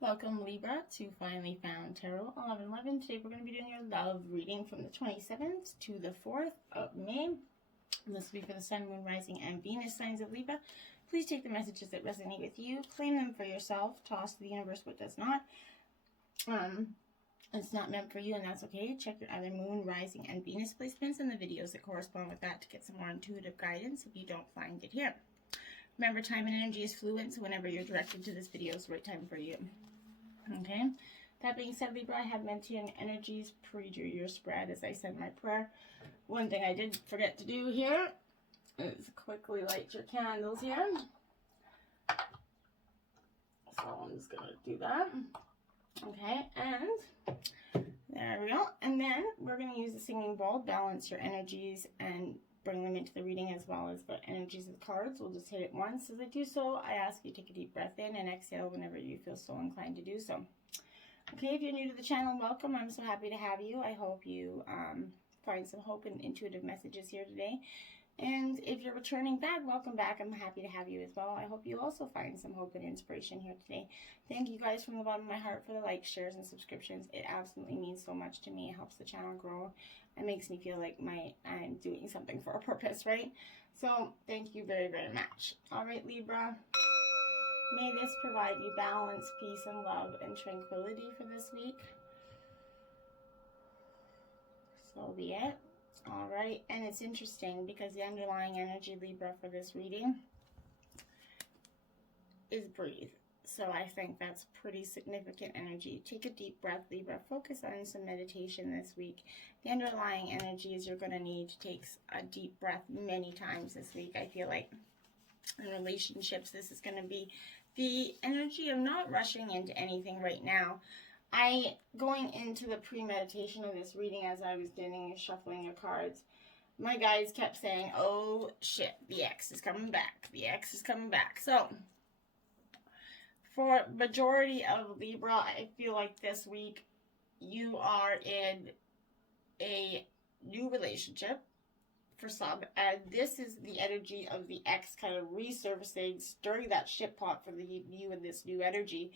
Welcome, Libra, to Finally Found Tarot 1111. Today we're going to be doing your love reading from the 27th to the 4th of May. This will be for the Sun, Moon, Rising, and Venus signs of Libra. Please take the messages that resonate with you, claim them for yourself, toss to the universe what does not. It's not meant for you, and that's okay. Check your other Moon, Rising, and Venus placements and the videos that correspond with that to get some more intuitive guidance if you don't find it here. Remember, time and energy is fluid, so whenever you're directed to this video, it's the right time for you. Okay, that being said, Libra, I have Mentian energies pre-drew your spread as I said my prayer. One thing I did forget to do here is quickly light your candles here. So I'm just going to do that. Okay, and there we go. And then we're going to use the singing bowl, balance your energies, and bring them into the reading as well as the energies of the cards. We'll just hit it once. As I do so, I ask you to take a deep breath in and exhale whenever you feel so inclined to do so. Okay, if you're new to the channel, welcome. I'm so happy to have you. I hope you find some hope and intuitive messages here today. And if you're returning back, welcome back. I'm happy to have you as well. I hope you also find some hope and inspiration here today. Thank you guys from the bottom of my heart for the likes, shares, and subscriptions. It absolutely means so much to me. It helps the channel grow. It makes me feel like I'm doing something for a purpose, right? So thank you very, very much. All right, Libra. May this provide you balance, peace, and love and tranquility for this week. So be it. All right, and it's interesting because the underlying energy, Libra, for this reading is breathe. So I think that's pretty significant energy. Take a deep breath, Libra. Focus on some meditation this week. The underlying energy is you're going to need to take a deep breath many times this week. I feel like in relationships, this is going to be the energy of not rushing into anything right now. Going into the premeditation of this reading as I was getting and shuffling your cards, my guides kept saying, oh shit, the ex is coming back. The ex is coming back. So, for majority of Libra, I feel like this week you are in a new relationship for some, and this is the energy of the ex kind of resurfacing, stirring that shit pot for you and this new energy,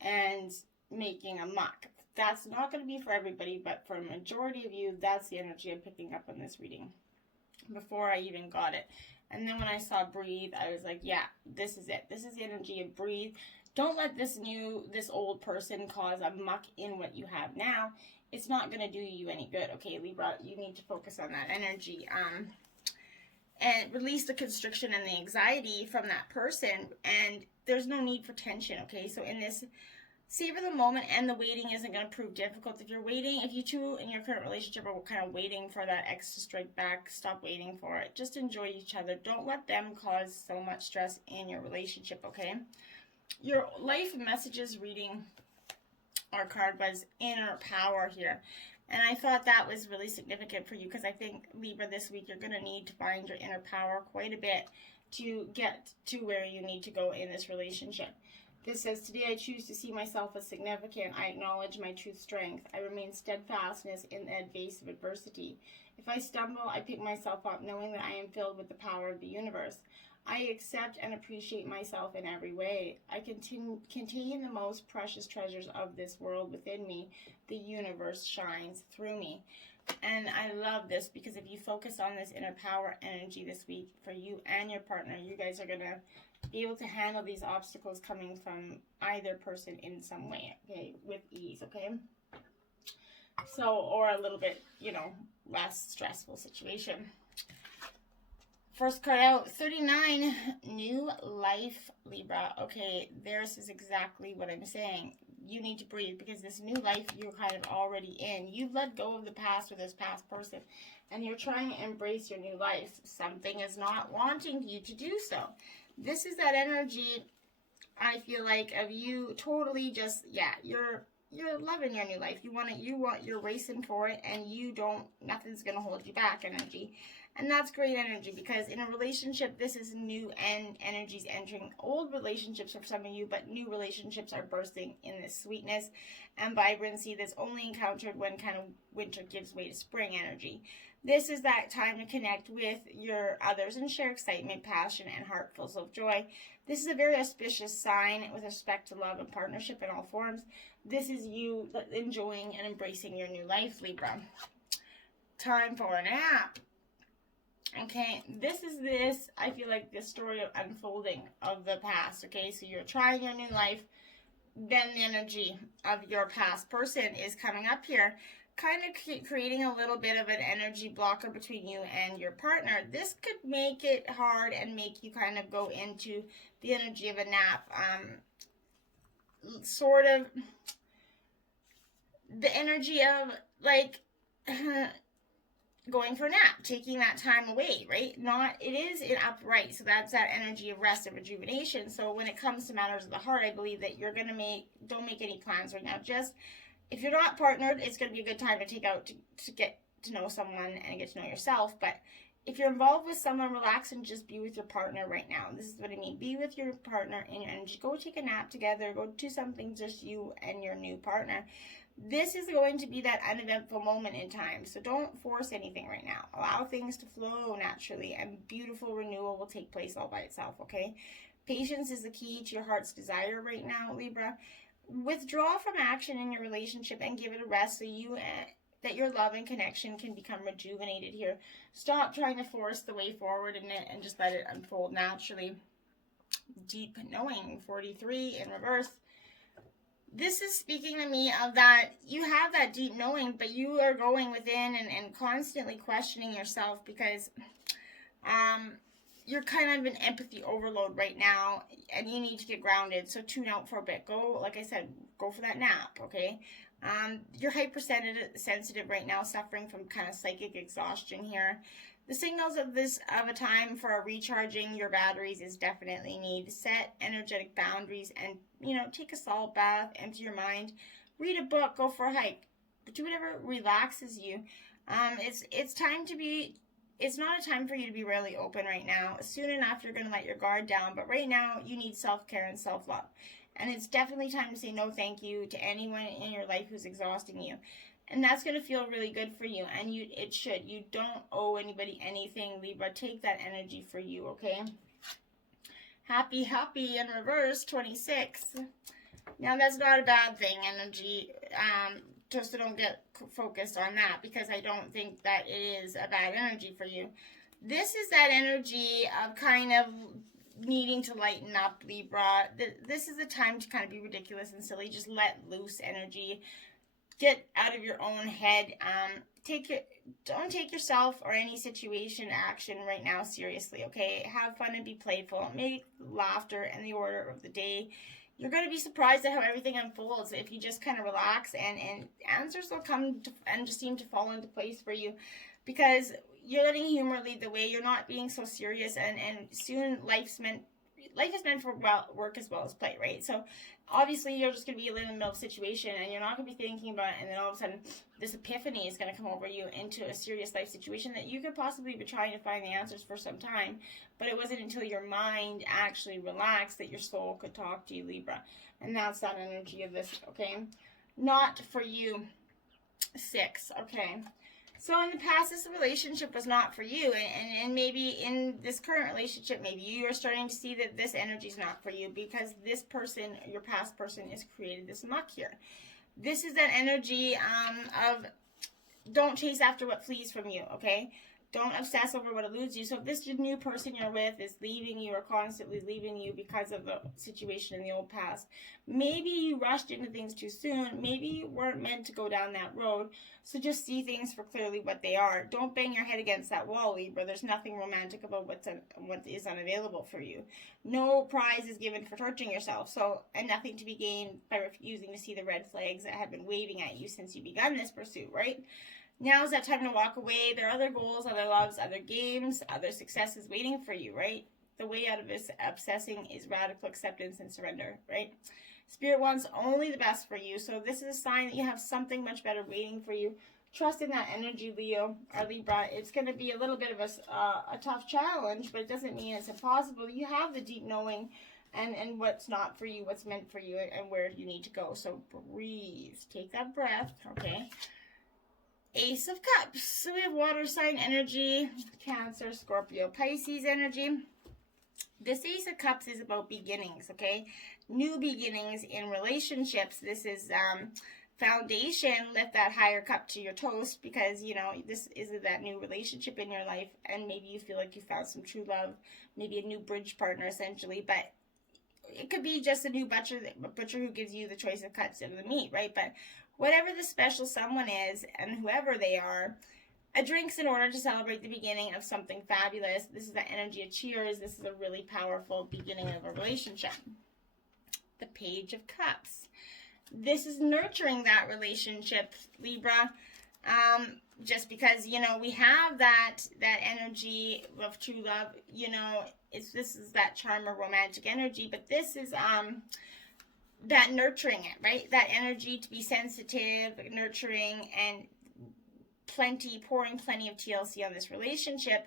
and making a muck. That's not going to be for everybody, but for a majority of you, that's the energy I'm picking up on this reading before I even got it. And then when I saw breathe, I was like, yeah, this is it. This is the energy of breathe. Don't let this old person cause a muck in what you have now. It's not going to do you any good. Okay, Libra, you need to focus on that energy. And release the constriction and the anxiety from that person. And there's no need for tension, okay? So in this, savor the moment, and the waiting isn't going to prove difficult. If you two in your current relationship are kind of waiting for that ex to strike back, stop waiting for it. Just enjoy each other. Don't let them cause so much stress in your relationship, okay? Your life messages reading, our card was inner power here. And I thought that was really significant for you because I think, Libra, this week you're going to need to find your inner power quite a bit to get to where you need to go in this relationship. This says, today I choose to see myself as significant. I acknowledge my true strength. I remain steadfastness in the face of adversity. If I stumble, I pick myself up, knowing that I am filled with the power of the universe. I accept and appreciate myself in every way. I contain the most precious treasures of this world within me. The universe shines through me. And I love this because if you focus on this inner power energy this week for you and your partner, you guys are going to be able to handle these obstacles coming from either person in some way, okay, with ease, okay? So, or a little bit, less stressful situation. First card out, 39, new life, Libra. Okay, this is exactly what I'm saying. You need to breathe because this new life you're kind of already in. You've let go of the past with this past person, and you're trying to embrace your new life. Something is not wanting you to do so. This is that energy, I feel like, of you totally just, yeah, you're loving your new life. You're racing for it, and nothing's going to hold you back energy. And that's great energy because in a relationship, this is new energies entering old relationships for some of you, but new relationships are bursting in this sweetness and vibrancy that's only encountered when kind of winter gives way to spring energy. This is that time to connect with your others and share excitement, passion, and heartfuls of joy. This is a very auspicious sign with respect to love and partnership in all forms. This is you enjoying and embracing your new life, Libra. Time for a nap. Okay, this, I feel like the story of unfolding of the past, okay? So you're trying your new life, then the energy of your past person is coming up here, kind of creating a little bit of an energy blocker between you and your partner. This could make it hard and make you kind of go into the energy of a nap. Sort of the energy of like going for a nap, taking that time away, right? It is an upright, so that's that energy of rest and rejuvenation. So when it comes to matters of the heart, I believe that you're gonna don't make any plans right now. Just if you're not partnered, it's gonna be a good time to take out to get to know someone and get to know yourself. But if you're involved with someone, relax and just be with your partner right now. This is what I mean. Be with your partner in your energy. Go take a nap together. Go do something just you and your new partner. This is going to be that uneventful moment in time. So don't force anything right now. Allow things to flow naturally, and beautiful renewal will take place all by itself, okay? Patience is the key to your heart's desire right now, Libra. Withdraw from action in your relationship and give it a rest so that your love and connection can become rejuvenated here. Stop trying to force the way forward in it and just let it unfold naturally. Deep knowing, 43 in reverse. This is speaking to me of that you have that deep knowing, but you are going within and constantly questioning yourself because you're kind of in empathy overload right now and you need to get grounded. So tune out for a bit. Go, like I said, go for that nap, okay? You're hypersensitive right now, suffering from kind of psychic exhaustion here. The signals of a time for recharging your batteries is definitely need. Set energetic boundaries and, take a salt bath, empty your mind, read a book, go for a hike, do whatever relaxes you. It's not a time for you to be really open right now. Soon enough, you're going to let your guard down, but right now you need self-care and self-love. And it's definitely time to say no thank you to anyone in your life who's exhausting you. And that's going to feel really good for you. And it should. You don't owe anybody anything, Libra. Take that energy for you, okay? Happy in reverse, 26. Now, that's not a bad thing, energy. Just don't get focused on that because I don't think that it is a bad energy for you. This is that energy of kind of needing to lighten up, Libra. This is a time to kind of be ridiculous and silly. Just let loose energy. Get out of your own head. Don't take yourself or any situation action right now seriously, okay? Have fun and be playful. Make laughter and the order of the day. You're going to be surprised at how everything unfolds if you just kind of relax, and answers will come and just seem to fall into place for you because you're letting humor lead the way. You're not being so serious, and soon life is meant for work as well as play, right? So obviously you're just going to be living in the middle of a situation and you're not going to be thinking about it, and then all of a sudden this epiphany is going to come over you into a serious life situation that you could possibly be trying to find the answers for some time, but it wasn't until your mind actually relaxed that your soul could talk to you, Libra. And that's that energy of this, okay? Not for you, 6, okay? So in the past, this relationship was not for you, and maybe in this current relationship, maybe you are starting to see that this energy is not for you because this person, your past person, has created this muck here. This is that energy of don't chase after what flees from you, okay? Don't obsess over what eludes you. So if this new person you're with is leaving you or constantly leaving you because of the situation in the old past, maybe you rushed into things too soon. Maybe you weren't meant to go down that road. So just see things for clearly what they are. Don't bang your head against that wall, Libra. There's nothing romantic about what is unavailable for you. No prize is given for torturing yourself. And nothing to be gained by refusing to see the red flags that have been waving at you since you begun this pursuit, right? Now is that time to walk away. There are other goals, other loves, other games, other successes waiting for you, right? The way out of this obsessing is radical acceptance and surrender, right? Spirit wants only the best for you. So this is a sign that you have something much better waiting for you. Trust in that energy, Leo or Libra. It's going to be a little bit of a tough challenge, but it doesn't mean it's impossible. You have the deep knowing and what's not for you, what's meant for you, and where you need to go. So breathe. Take that breath, okay? Ace of Cups. So we have water sign energy, Cancer, Scorpio, Pisces energy. This Ace of Cups is about beginnings, okay? New beginnings in relationships. This is foundation. Lift that higher cup to your toast, because, you know, this is that new relationship in your life, and maybe you feel like you found some true love, maybe a new bridge partner, essentially, but it could be just a new butcher who gives you the choice of cuts of the meat, right? But whatever the special someone is, and whoever they are, a drink's in order to celebrate the beginning of something fabulous. This is the energy of cheers. This is a really powerful beginning of a relationship. The Page of Cups. This is nurturing that relationship, Libra. Just because, you know, we have that energy of true love, you know, this is that charm or romantic energy, but this is that nurturing it, right? That energy to be sensitive, nurturing, and pouring plenty of TLC on this relationship.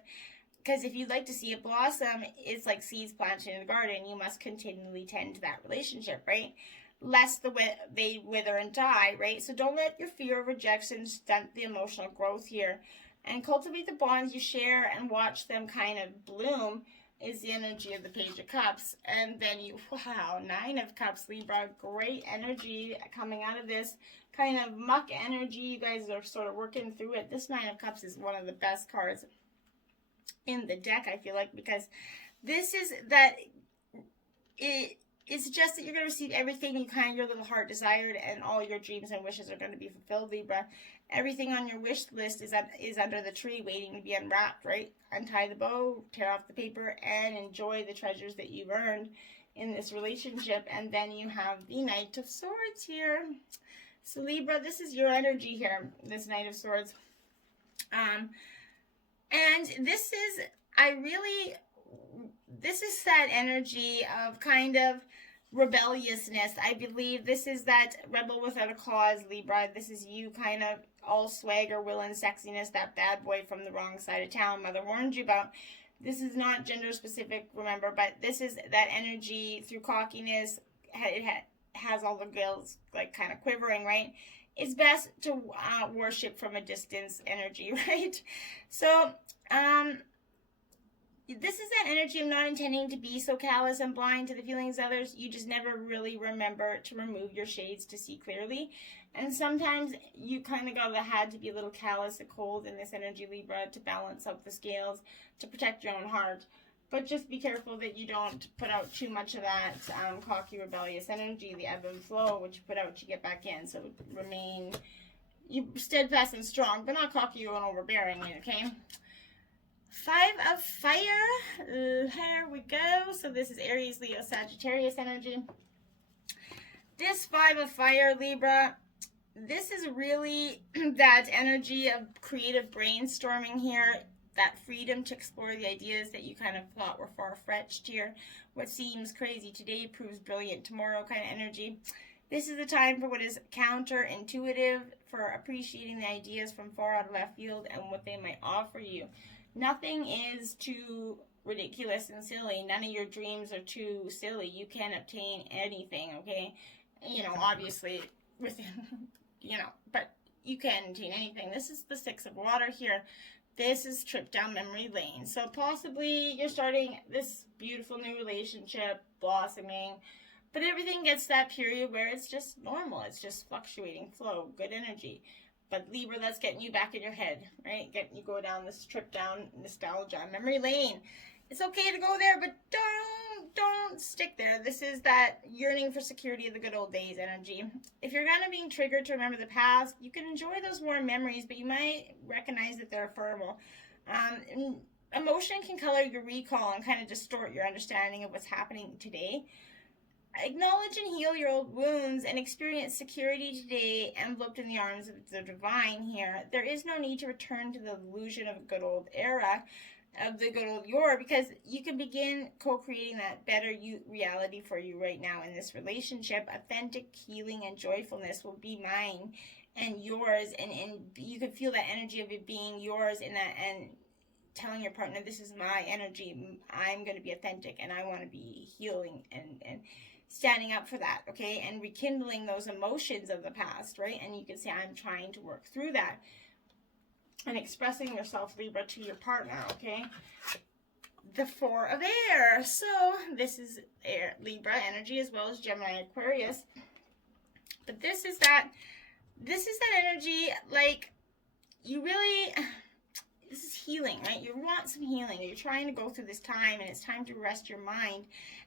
Because if you'd like to see it blossom, it's like seeds planted in a garden. You must continually tend to that relationship, right? Lest they wither and die, right? So don't let your fear of rejection stunt the emotional growth here. And cultivate the bonds you share and watch them kind of bloom is the energy of the Page of Cups. And then wow, Nine of Cups, Libra. Great energy coming out of this kind of muck energy. You guys are sort of working through it. This Nine of Cups is one of the best cards in the deck, I feel like, because this is that it's just that you're going to receive everything your little heart desired, and all your dreams and wishes are going to be fulfilled, Libra. Everything on your wish list is under the tree waiting to be unwrapped, right? Untie the bow, tear off the paper, and enjoy the treasures that you've earned in this relationship. And then you have the Knight of Swords here. So Libra, this is your energy here, this Knight of Swords. And this is that energy of kind of rebelliousness. I believe this is that rebel without a cause, Libra. This is you kind of all swagger, will, and sexiness, that bad boy from the wrong side of town Mother warned you about. This is not gender specific, remember, but this is that energy through cockiness. It has all the gills like kind of quivering, right? It's best to worship from a distance energy, right? So, this is that energy of not intending to be so callous and blind to the feelings of others. You just never really remember to remove your shades to see clearly. And sometimes you kind of had to be a little callous and cold in this energy, Libra, to balance out the scales, to protect your own heart. But just be careful that you don't put out too much of that cocky, rebellious energy, the ebb and flow, which you put out, you get back in. So remain steadfast and strong, but not cocky and overbearing, okay? Five of Fire. Here we go. So this is Aries, Leo, Sagittarius energy. This Five of Fire, Libra, this is really that energy of creative brainstorming here, that freedom to explore the ideas that you kind of thought were far-fetched here. What seems crazy today proves brilliant tomorrow kind of energy. This is the time for what is counterintuitive, for appreciating the ideas from far out of left field and what they might offer you. Nothing is too ridiculous and silly. None of your dreams are too silly. You can obtain anything, okay? You know, obviously, within, you know, but you can obtain anything. This is the Six of Water here. This is trip down memory lane. So possibly you're starting this beautiful new relationship, blossoming, but everything gets that period where it's just normal. It's just fluctuating flow, good energy. But Libra, that's getting you back in your head, right? Getting you go down this trip down nostalgia, memory lane. It's okay to go there, but don't stick there. This is that yearning for security of the good old days energy. If you're kind of being triggered to remember the past, you can enjoy those warm memories, but you might recognize that they're ephemeral. Emotion can color your recall and kind of distort your understanding of what's happening today. Acknowledge and heal your old wounds and experience security today, enveloped in the arms of the divine here. There is no need to return to the illusion of a good old era, of the good old yore, because you can begin co-creating that better reality for you right now in this relationship. Authentic healing and joyfulness will be mine and yours, and you can feel that energy of it being yours in that, and telling your partner, this is my energy, I'm going to be authentic, and I want to be healing and standing up for that, okay, and rekindling those emotions of the past, right? And you can say, I'm trying to work through that. and expressing yourself, Libra, to your partner, okay? The Four of Air. So this is air, Libra energy, as well as Gemini, Aquarius. But this is that energy, like, you really, this is healing, right? You want some healing. You're trying to go through this time, and it's time to rest your mind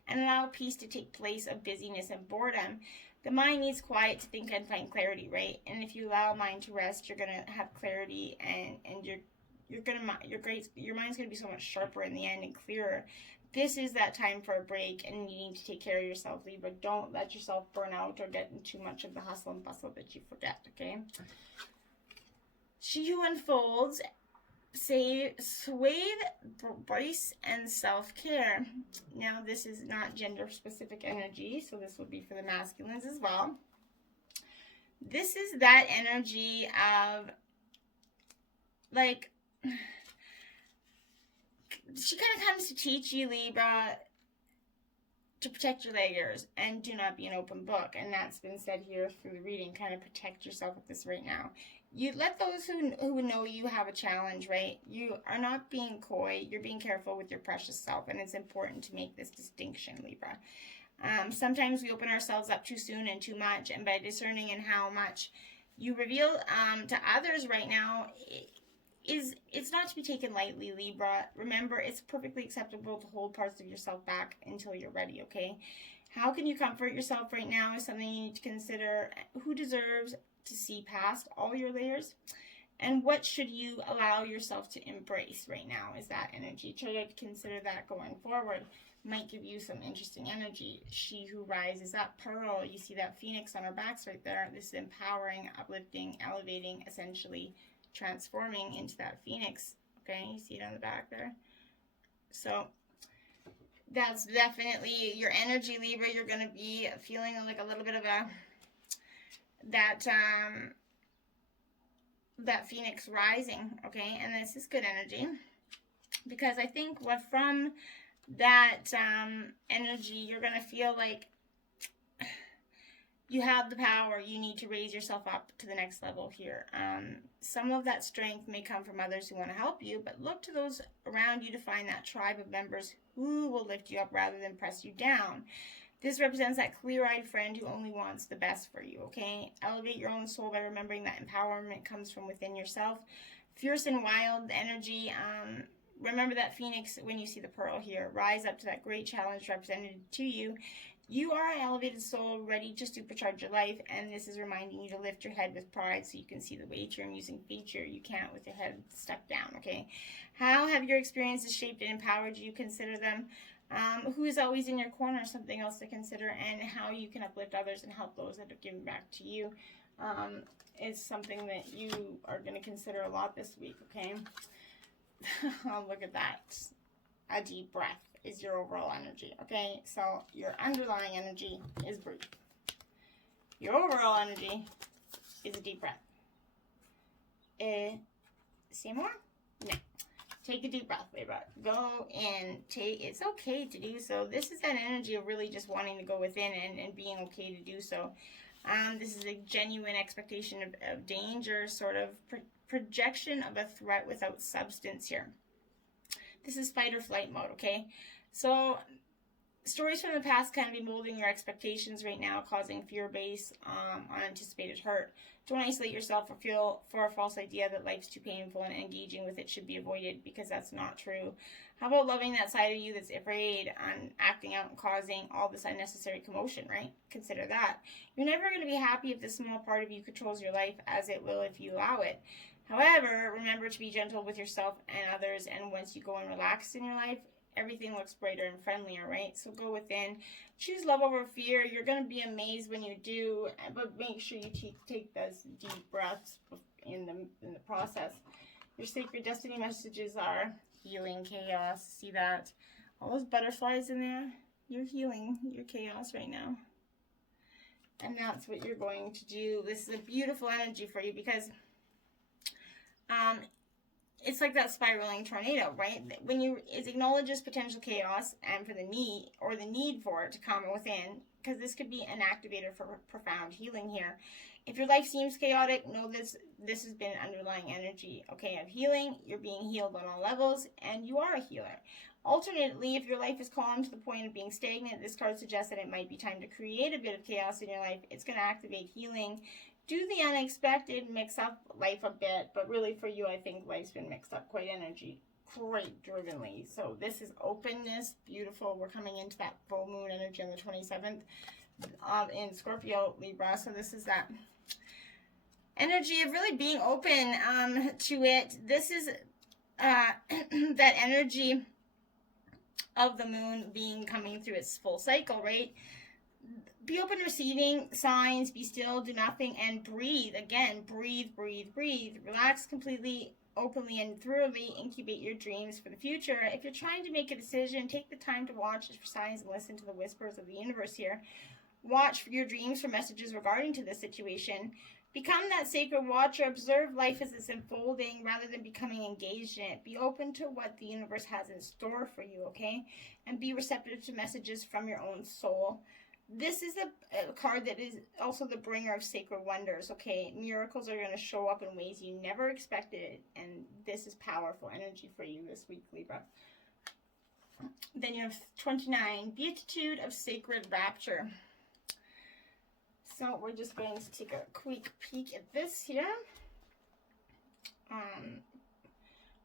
and allow peace to take place of busyness and boredom. The mind needs quiet to think and find clarity, right? And if you allow mind to rest, you're gonna have clarity, and your mind's gonna be so much sharper in the end and clearer. This is that time for a break and needing to take care of yourself, Libra. Don't let yourself burn out or get in too much of the hustle and bustle that you forget, okay? She who unfolds, swathe, brace, and self-care. Now, this is not gender-specific energy, so this would be for the masculines as well. This is that energy of, like, she kind of comes to teach you, Libra, to protect your layers and do not be an open book. And that's been said here through the reading. Kind of protect yourself with this right now. You let those who know you have a challenge, right? You are not being coy. You're being careful with your precious self. And it's important to make this distinction, Libra. Sometimes we open ourselves up too soon and too much. And by discerning in how much you reveal to others right now, it's not to be taken lightly, Libra. Remember, it's perfectly acceptable to hold parts of yourself back until you're ready, okay? How can you comfort yourself right now is something you need to consider. Who deserves to see past all your layers? And what should you allow yourself to embrace right now is that energy. Try to consider that going forward. Might give you some interesting energy. She who rises up, Pearl. You see that phoenix on our backs right there. This is empowering, uplifting, elevating, essentially transforming into that phoenix. Okay, you see it on the back there. So that's definitely your energy, Libra. You're going to be feeling like a little bit of that phoenix rising, okay? And this is good energy, because I think what from that energy, you're going to feel like you have the power. You need to raise yourself up to the next level here. Some of that strength may come from others who want to help you, but look to those around you to find that tribe of members who will lift you up rather than press you down. This represents that clear-eyed friend who only wants the best for you, okay? Elevate your own soul by remembering that empowerment comes from within yourself. Fierce and wild energy. Remember that phoenix when you see the pearl here. Rise up to that great challenge represented to you. You are an elevated soul ready to supercharge your life, and this is reminding you to lift your head with pride so you can see the weight you're using feature. You can't with your head stuck down, okay? How have your experiences shaped and empowered you? Consider them. Who is always in your corner? Something else to consider, and how you can uplift others and help those that are giving back to you is something that you are going to consider a lot this week, okay? Oh, look at that. A deep breath is your overall energy, okay? So your underlying energy is breathe. Your overall energy is a deep breath. Say more? No. Take a deep breath, Libra. Go and take, it's okay to do so. This is that energy of really just wanting to go within and being okay to do so. This is a genuine expectation of danger, sort of projection of a threat without substance here. This is fight or flight mode, okay? So stories from the past can be molding your expectations right now, causing fear-based, unanticipated hurt. Don't isolate yourself or feel for a false idea that life's too painful and engaging with it should be avoided, because that's not true. How about loving that side of you that's afraid and acting out and causing all this unnecessary commotion, right? Consider that. You're never going to be happy if this small part of you controls your life, as it will if you allow it. However, remember to be gentle with yourself and others, and once you go and relax in your life, everything looks brighter and friendlier, right? So go within. Choose love over fear. You're going to be amazed when you do, but make sure you take those deep breaths in the process. Your sacred destiny messages are healing, chaos. See that? All those butterflies in there? You're healing your chaos right now. And that's what you're going to do. This is a beautiful energy for you, because it's like that spiraling tornado, right? When it acknowledges potential chaos and for the need for it to come within, because this could be an activator for profound healing here. If your life seems chaotic, know this has been an underlying energy, okay, of healing. You're being healed on all levels, and you are a healer. Alternately, if your life is calm to the point of being stagnant, this card suggests that it might be time to create a bit of chaos in your life. It's going to activate healing. Do the unexpected, mix up life a bit, but really for you, I think life's been mixed up quite drivenly. So this is openness, beautiful. We're coming into that full moon energy on the 27th in Scorpio, Libra. So this is that energy of really being open to it. This is that energy of the moon being coming through its full cycle, right? Be open to receiving signs, be still, do nothing, and breathe. Again, breathe, breathe, breathe. Relax completely, openly, and thoroughly incubate your dreams for the future. If you're trying to make a decision, take the time to watch for signs and listen to the whispers of the universe here. Watch for your dreams for messages regarding to this situation. Become that sacred watcher. Observe life as it's unfolding rather than becoming engaged in it. Be open to what the universe has in store for you, okay? And be receptive to messages from your own soul. This is a card that is also the bringer of sacred wonders, okay? Miracles are going to show up in ways you never expected, and this is powerful energy for you this week, Libra. Then you have 29, Beatitude of Sacred Rapture. So we're just going to take a quick peek at this here.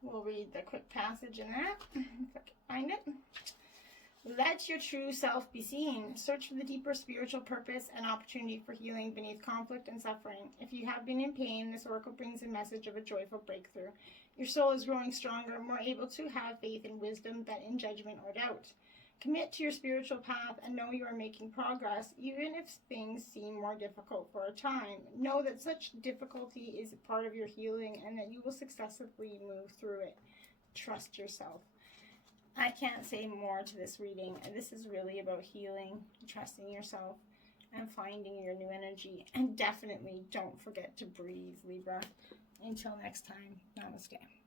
We'll read the quick passage in that, if I can find it. Let your true self be seen. Search for the deeper spiritual purpose and opportunity for healing beneath conflict and suffering. If you have been in pain, this oracle brings a message of a joyful breakthrough. Your soul is growing stronger, more able to have faith and wisdom than in judgment or doubt. Commit to your spiritual path and know you are making progress, even if things seem more difficult for a time. Know that such difficulty is a part of your healing and that you will successfully move through it. Trust yourself. I can't say more to this reading. This is really about healing, trusting yourself, and finding your new energy. And definitely don't forget to breathe, Libra. Until next time, namaste.